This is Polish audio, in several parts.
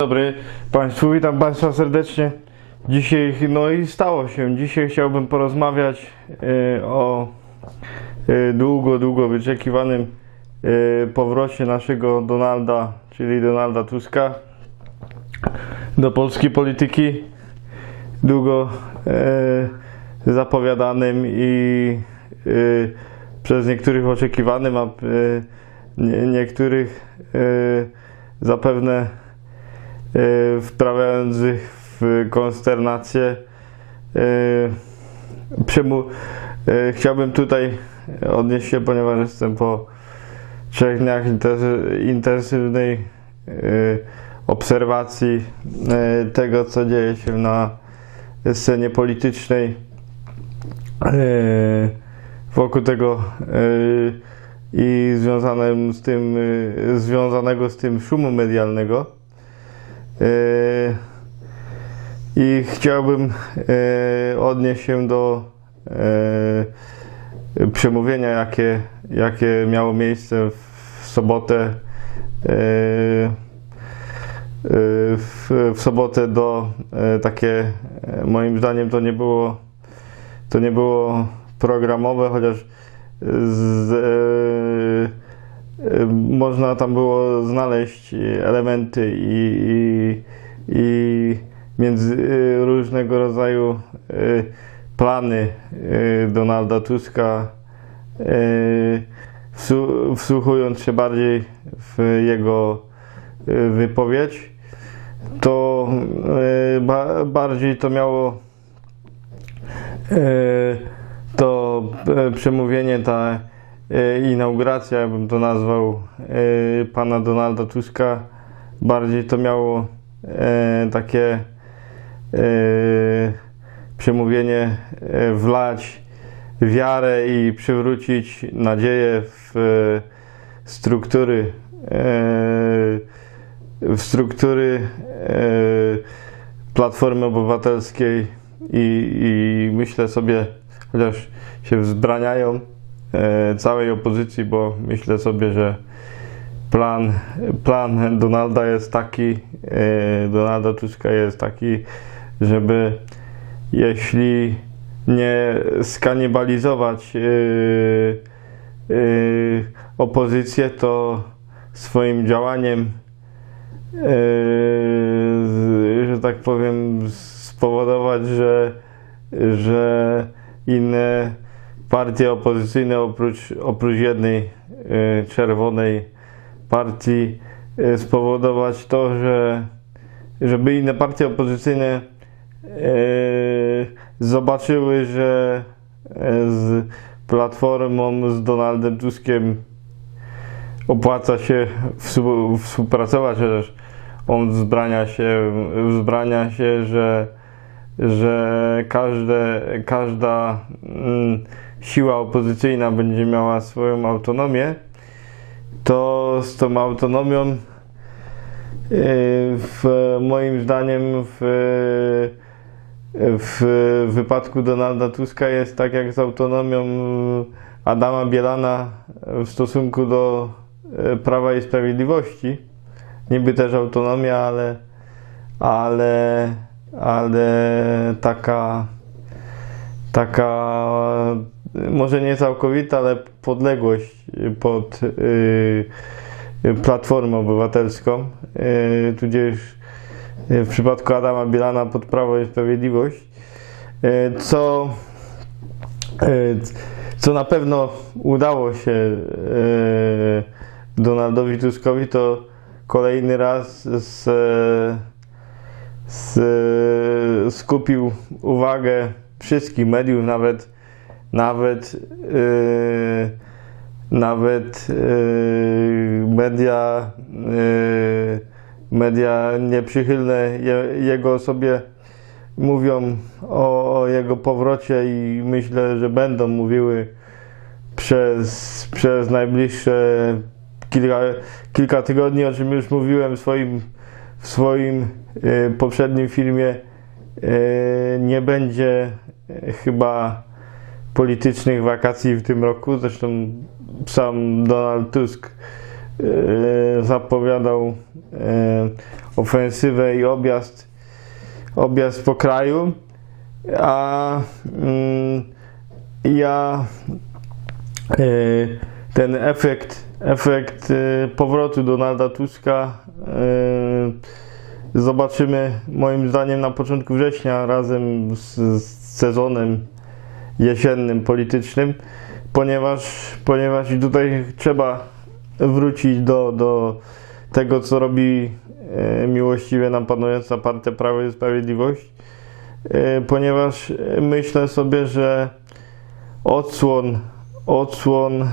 dobry Państwu, witam Państwa serdecznie. Dzisiaj, no i stało się, dzisiaj chciałbym porozmawiać e, o e, długo, długo wyczekiwanym e, powrocie naszego Donalda, czyli Donalda Tuska do polskiej polityki. Długo e, zapowiadanym i e, przez niektórych oczekiwanym, a nie, niektórych e, zapewne wprawiających w konsternację. E, Przemu- e, chciałbym tutaj odnieść się, ponieważ jestem po trzech dniach intensy- intensywnej e, obserwacji tego, co dzieje się na scenie politycznej wokół tego i związanym z tym, związanego z tym szumu medialnego. E, I chciałbym e, odnieść się do e, przemówienia, jakie, jakie miało miejsce w sobotę. W, w sobotę do takie, moim zdaniem to nie było, to nie było programowe, chociaż z, można tam było znaleźć elementy i, i, i między e, różnego rodzaju e, plany e, Donalda Tuska, e, wsłuchując się bardziej w jego e, wypowiedź, to e, ba, bardziej to miało e, to e, przemówienie, ta e, inauguracja, ja bym to nazwał, e, pana Donalda Tuska, bardziej to miało e, takie e, przemówienie e, wlać wiarę i przywrócić nadzieję w e, struktury e, w struktury e, Platformy Obywatelskiej i, i myślę sobie, chociaż się wzbraniają e, całej opozycji, bo myślę sobie, że plan, plan Donalda jest taki, e, Donalda Tuska jest taki, żeby jeśli nie skanibalizować e, e, opozycję, to swoim działaniem e, że tak powiem, spowodować, że, że inne partie opozycyjne oprócz, oprócz jednej e, czerwonej partii e, spowodować to, że żeby inne partie opozycyjne e, zobaczyły, że z Platformą, z Donaldem Tuskiem opłaca się współ- współpracować, chociaż on wzbrania się, wzbrania się że, że każde, każda mm, siła opozycyjna będzie miała swoją autonomię, to z tą autonomią yy, w moim zdaniem w, w wypadku Donalda Tuska jest tak jak z autonomią Adama Bielana w stosunku do e, Prawa i Sprawiedliwości. Niby też autonomia, ale, ale, ale taka, taka może nie całkowita, ale podległość pod y, Platformę Obywatelską, y, tudzież y, w przypadku Adama Bielana pod Prawo i Sprawiedliwość, co, co na pewno udało się Donaldowi Tuskowi, to kolejny raz z, z, skupił uwagę wszystkich mediów, nawet nawet yy, nawet yy, media yy, media nieprzychylne je, jego osobie mówią o, o jego powrocie i myślę, że będą mówiły przez, przez najbliższe kilka, kilka tygodni, o czym już mówiłem w swoim, w swoim y, poprzednim filmie. Y, nie będzie chyba politycznych wakacji w tym roku. Zresztą sam Donald Tusk e, zapowiadał e, ofensywę i objazd, objazd po kraju, a mm, ja e, ten efekt, efekt powrotu Donalda Tuska zobaczymy moim zdaniem na początku września razem z, z sezonem jesiennym politycznym, ponieważ, ponieważ tutaj trzeba wrócić do, do tego, co robi e, miłościwie nam panująca partia Prawo i Sprawiedliwość, e, ponieważ myślę sobie, że odsłon, odsłon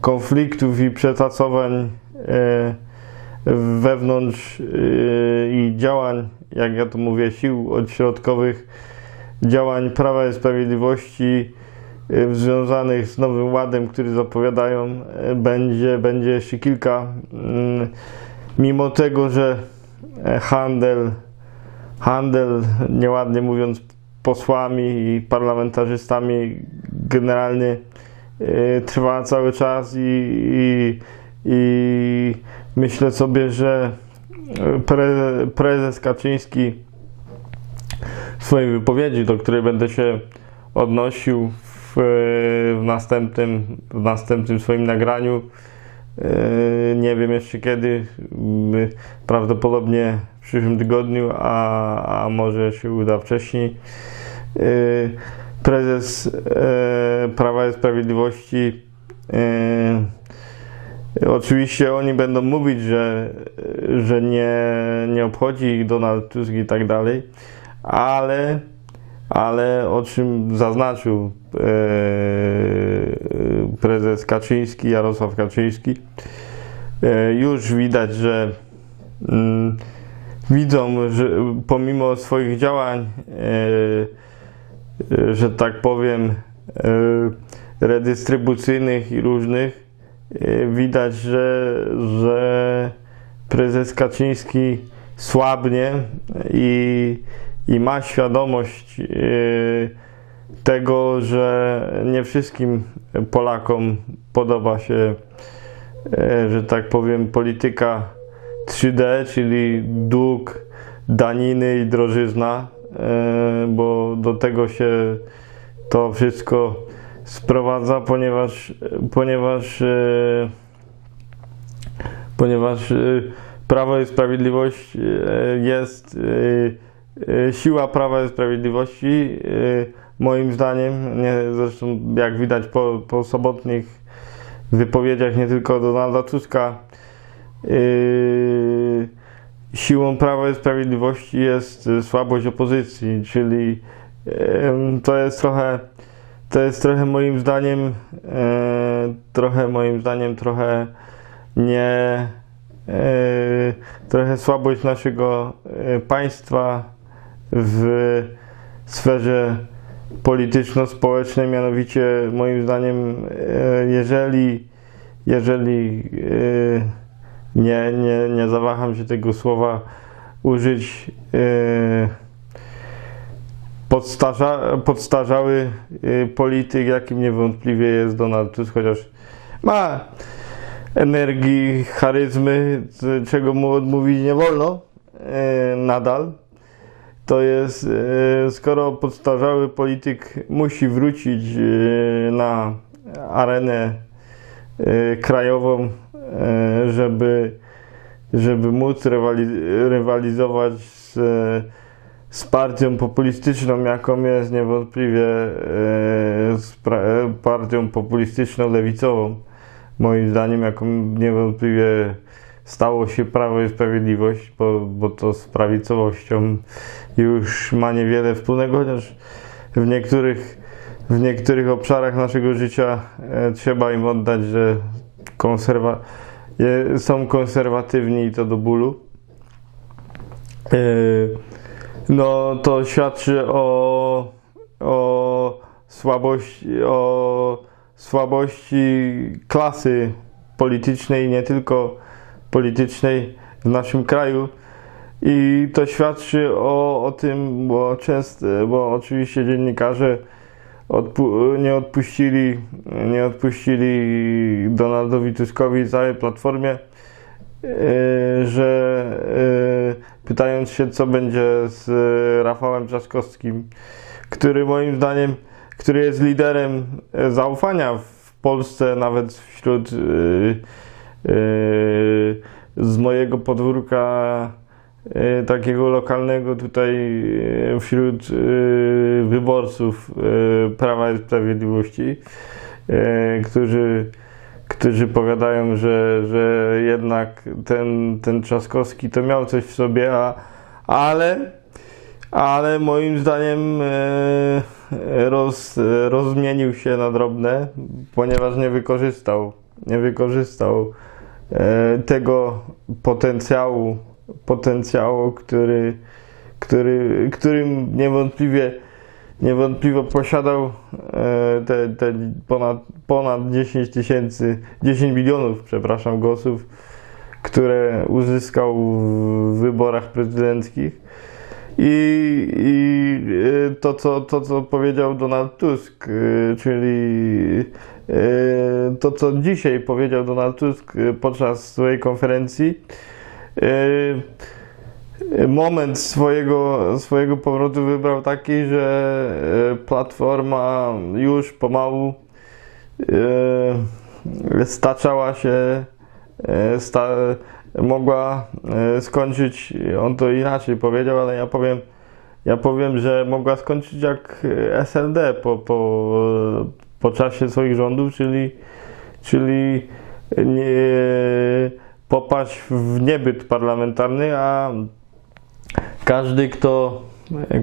konfliktów i przetasowań e, wewnątrz i działań, jak ja to mówię, sił odśrodkowych, działań Prawa i Sprawiedliwości związanych z Nowym Ładem, który zapowiadają, będzie, będzie jeszcze kilka. Mm, Mimo tego, że e, handel, handel, nieładnie mówiąc, posłami i parlamentarzystami generalnie y, trwa cały czas i, i, i myślę sobie, że pre, prezes Kaczyński swojej wypowiedzi, do której będę się odnosił w, w, następnym, w następnym swoim nagraniu, e, nie wiem jeszcze kiedy, m, prawdopodobnie w przyszłym tygodniu, a, a może się uda wcześniej. E, Prezes e, Prawa i Sprawiedliwości Oczywiście oni będą mówić, że, że nie, nie obchodzi ich Donald Tusk i tak dalej, ale, ale o czym zaznaczył e, prezes Kaczyński, Jarosław Kaczyński, e, już widać, że mm, widzą, że pomimo swoich działań, e, że tak powiem, e, redystrybucyjnych i różnych, Y, widać, że, że prezes Kaczyński słabnie i, i ma świadomość y, tego, że nie wszystkim Polakom podoba się, y, że tak powiem, polityka 3D, czyli dług, daniny i drożyzna, bo do tego się to wszystko sprowadza, ponieważ, ponieważ, ponieważ Prawo i Sprawiedliwość jest, siła Prawa i Sprawiedliwości, moim zdaniem, nie, zresztą jak widać po, po sobotnich wypowiedziach nie tylko Donalda Tuska, siłą Prawa i Sprawiedliwości jest słabość opozycji, czyli to jest trochę to jest trochę moim zdaniem, e, trochę moim zdaniem, trochę nie, e, trochę słabość naszego e, państwa w sferze polityczno-społecznej, mianowicie moim zdaniem, e, jeżeli, jeżeli e, nie, nie, nie zawaham się tego słowa użyć, e, podstarza, podstarzały polityk, jakim niewątpliwie jest Donald Tusk, chociaż ma energii, charyzmy, czego mu odmówić nie wolno nadal. To jest, y, skoro podstarzały polityk musi wrócić na arenę krajową, żeby, żeby móc rywalizować z z partią populistyczną, jaką jest niewątpliwie e, z partią populistyczną lewicową, moim zdaniem, jaką niewątpliwie stało się Prawo i Sprawiedliwość, bo, bo to z prawicowością już ma niewiele wspólnego, chociaż w niektórych, w niektórych obszarach naszego życia e, trzeba im oddać, że konserwa są konserwatywni i to do bólu. E, no to świadczy o, o słabości, o słabości klasy politycznej, nie tylko politycznej w naszym kraju. I to świadczy o, o tym, bo często, bo oczywiście dziennikarze odpu- nie odpuścili, nie odpuścili Donaldowi Tuskowi całej platformie, e, że e, pytając się, co będzie z e, Rafałem Trzaskowskim, który moim zdaniem, który jest liderem zaufania w Polsce, nawet wśród e, e, z mojego podwórka takiego lokalnego tutaj e, wśród e, wyborców e, Prawa i Sprawiedliwości, e, którzy, którzy powiadają, że, że jednak ten, ten Trzaskowski to miał coś w sobie, a, ale, ale moim zdaniem e, roz, rozmienił się na drobne, ponieważ nie wykorzystał, nie wykorzystał e, tego potencjału, potencjału, który, który, którym niewątpliwie, niewątpliwie posiadał e, te, te ponad, ponad 10 tysięcy, 10 milionów, przepraszam, głosów, które uzyskał w wyborach prezydenckich. I, i e, to, co, to, co powiedział Donald Tusk, e, czyli to, co dzisiaj powiedział Donald Tusk podczas swojej konferencji, moment swojego, swojego powrotu wybrał taki, że e, Platforma już pomału e, staczała się, e, sta, mogła e, skończyć, on to inaczej powiedział, ale ja powiem, ja powiem, że mogła skończyć jak SLD po, po, po czasie swoich rządów, czyli, czyli nie, popaść w niebyt parlamentarny, a każdy, kto,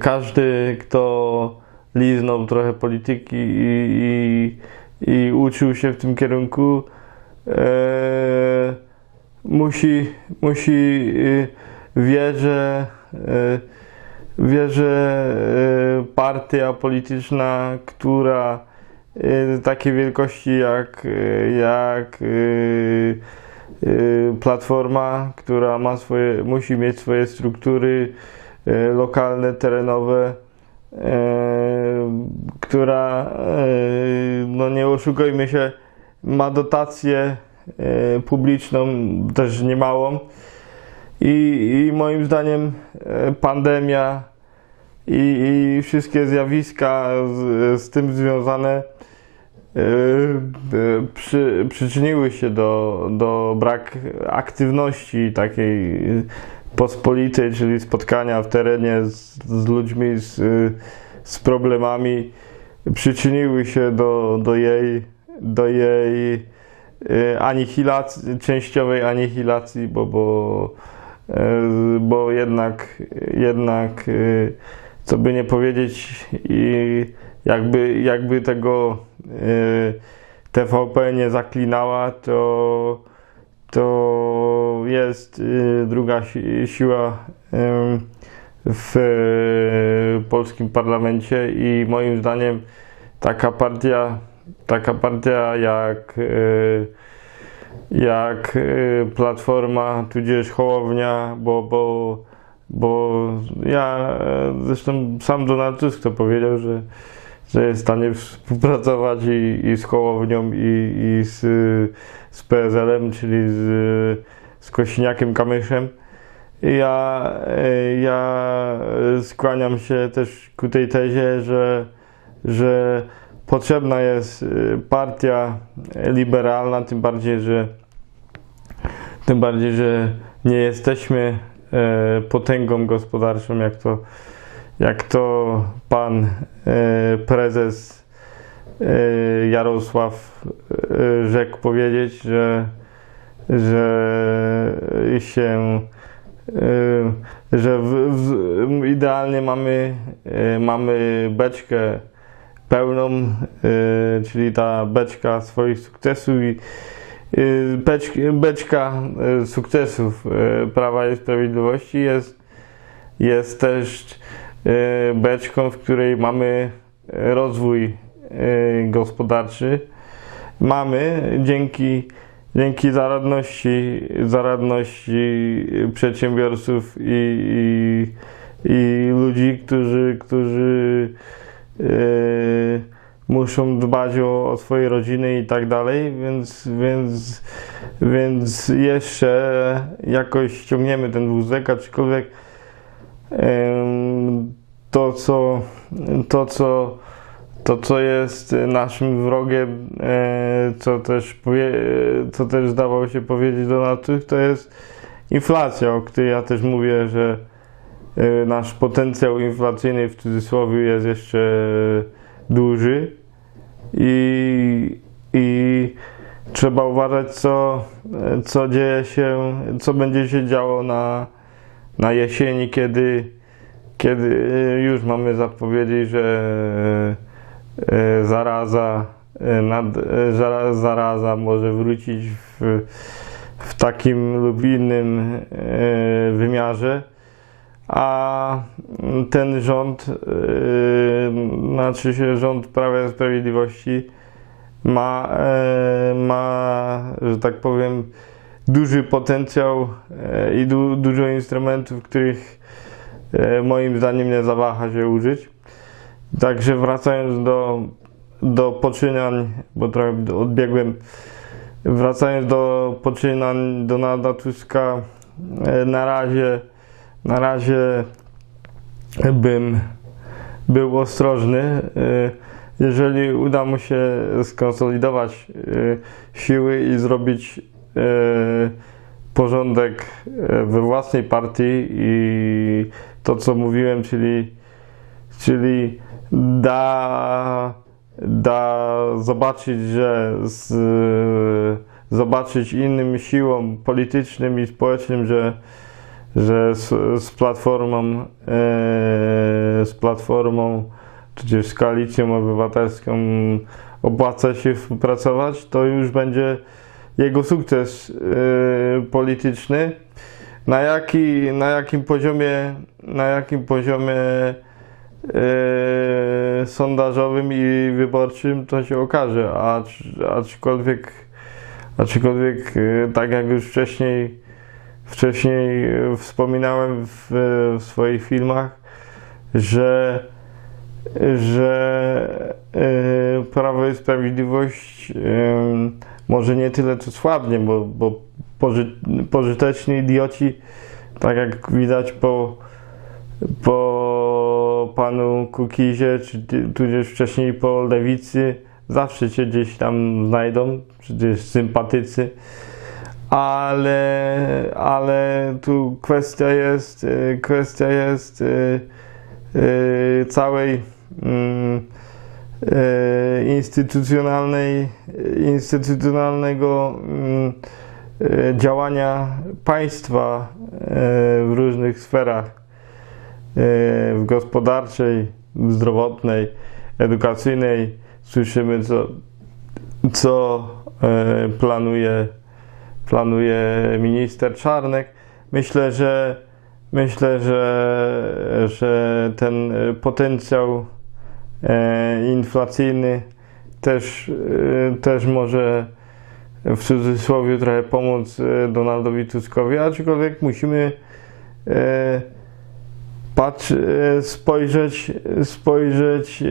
każdy, kto liznął trochę polityki i, i, i uczył się w tym kierunku, e, musi, musi e, wie, że, e, wie, że e, partia polityczna, która e, takiej wielkości jak, jak Platforma, która ma swoje, musi mieć swoje struktury e, lokalne, terenowe, e, która, no nie oszukujmy się, ma dotację publiczną, też niemałą. I, I moim zdaniem pandemia i, i wszystkie zjawiska z, z tym związane przy, przyczyniły się do, do brak aktywności takiej pospolitej, czyli spotkania w terenie z, z ludźmi, z, z problemami, przyczyniły się do, do jej, do jej e, anihilacji, częściowej anihilacji, bo, bo, e, bo jednak, jednak e, co by nie powiedzieć, i jakby, jakby tego e, TVP nie zaklinała, to, to jest e, druga si- siła w e, polskim parlamencie i moim zdaniem taka partia, taka partia jak, jak Platforma, tudzież Hołownia, bo, bo, bo ja, e, zresztą sam Donald Tusk to powiedział, że, że jest w stanie współpracować i, i z Hołownią i, i z, z PSL-em, czyli z, z Kośniakiem Kamyszem. Ja, ja skłaniam się też ku tej tezie, że, że potrzebna jest partia liberalna, tym bardziej, że tym bardziej, że nie jesteśmy e, potęgą gospodarczą, jak to, jak to pan e, prezes e, Jarosław e, rzekł powiedzieć, że, że się że w, w, idealnie mamy, mamy beczkę pełną, czyli ta beczka swoich sukcesów i beczka, sukcesów Prawa i Sprawiedliwości jest, jest też beczką, w której mamy rozwój e, gospodarczy. Mamy dzięki, dzięki zaradności, zaradności przedsiębiorców i, i, i ludzi, którzy, którzy e, muszą dbać o, o swoje rodziny i tak dalej, więc, więc, więc jeszcze jakoś ściągniemy ten wózek, aczkolwiek to co, to co to, co jest naszym wrogiem, e, co też, co też zdawał się powiedzieć Donald Tusk, to jest inflacja, o której ja też mówię, że e, nasz potencjał inflacyjny w cudzysłowie jest jeszcze duży. I, i trzeba uważać, co, co dzieje się, co będzie się działo na, na jesieni, kiedy, kiedy już mamy zapowiedzi, że e, zaraza, e, nad, e, zara- zaraza może wrócić w, w takim lub innym e, wymiarze, a ten rząd, e, znaczy się rząd Prawa i Sprawiedliwości ma, e, ma, że tak powiem, duży potencjał e, i du, dużo instrumentów, których e, moim zdaniem nie zawaha się użyć. Także wracając do, do poczynań, bo trochę odbiegłem, wracając do poczynań Donalda Tuska, e, na razie, na razie bym był ostrożny. Jeżeli uda mu się skonsolidować siły i zrobić porządek e, we własnej partii i to, co mówiłem, czyli, czyli da, da zobaczyć, że z, zobaczyć innym siłom politycznym i społecznym, że, że z, z platformą, e, z platformą, tudzież z koalicją obywatelską opłaca się współpracować, to już będzie jego sukces e, polityczny. Na, jaki, na jakim poziomie, na jakim poziomie e, sondażowym i wyborczym to się okaże, acz, aczkolwiek, aczkolwiek e, tak jak już wcześniej, wcześniej wspominałem w, w swoich filmach, że, że e, Prawo i Sprawiedliwość e, może nie tyle co słabnie, bo, bo poży, pożyteczni idioci, tak jak widać po, po panu Kukizie, czy tudzież wcześniej po Lewicy, zawsze się gdzieś tam znajdą, przecież sympatycy, ale, ale tu kwestia jest, e, kwestia jest e, e, całej mm, instytucjonalnej, instytucjonalnego mm, e, działania państwa e, w różnych sferach, e, w gospodarczej, zdrowotnej, edukacyjnej. Słyszymy, co, co e, planuje, planuje minister Czarnek. Myślę, że myślę, że, że ten e, potencjał e, inflacyjny też, e, też może w cudzysłowie trochę pomóc e, Donaldowi Tuskowi, aczkolwiek musimy e, patrz, e, spojrzeć, spojrzeć e,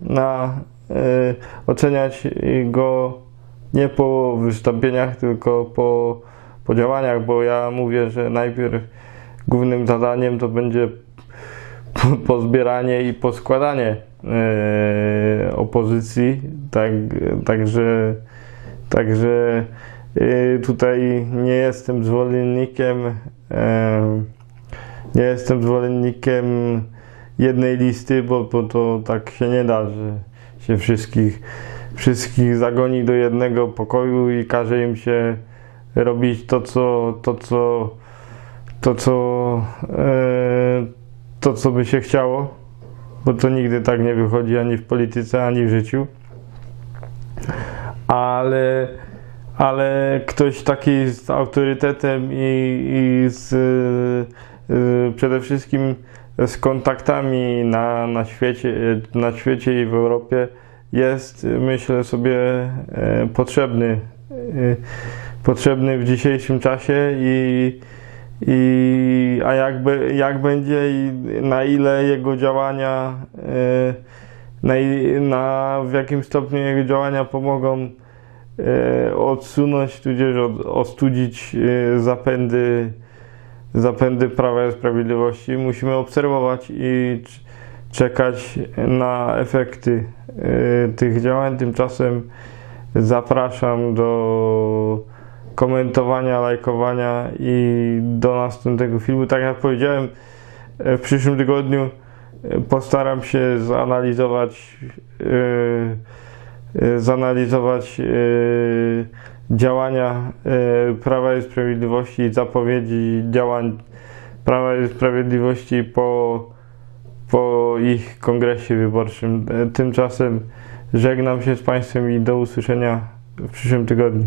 na, e, oceniać go nie po wystąpieniach, tylko po, po działaniach, bo ja mówię, że najpierw głównym zadaniem to będzie pozbieranie i poskładanie e, opozycji, tak, także, także e, tutaj nie jestem zwolennikiem e, nie jestem zwolennikiem jednej listy, bo, bo to tak się nie da, że się wszystkich, wszystkich zagoni do jednego pokoju i każe im się robić to, co, to, co, to, co, e, to, co by się chciało, bo to nigdy tak nie wychodzi ani w polityce, ani w życiu. Ale, ale ktoś taki z autorytetem i, i z, y, przede wszystkim z kontaktami na, na, świecie, na świecie i w Europie jest, myślę sobie, e, potrzebny. e, Potrzebny w dzisiejszym czasie i, i a jak, be, jak będzie i na ile jego działania na, na w jakim stopniu jego działania pomogą e, odsunąć tudzież od, ostudzić e, zapędy, zapędy Prawa i Sprawiedliwości. Musimy obserwować i czekać na efekty tych działań. Tymczasem zapraszam do komentowania, lajkowania i do następnego filmu. Tak jak powiedziałem, e, w przyszłym tygodniu e, postaram się zanalizować e, zanalizować e, działania e, Prawa i Sprawiedliwości i zapowiedzi działań Prawa i Sprawiedliwości po, po ich kongresie wyborczym. Tymczasem żegnam się z Państwem i do usłyszenia w przyszłym tygodniu.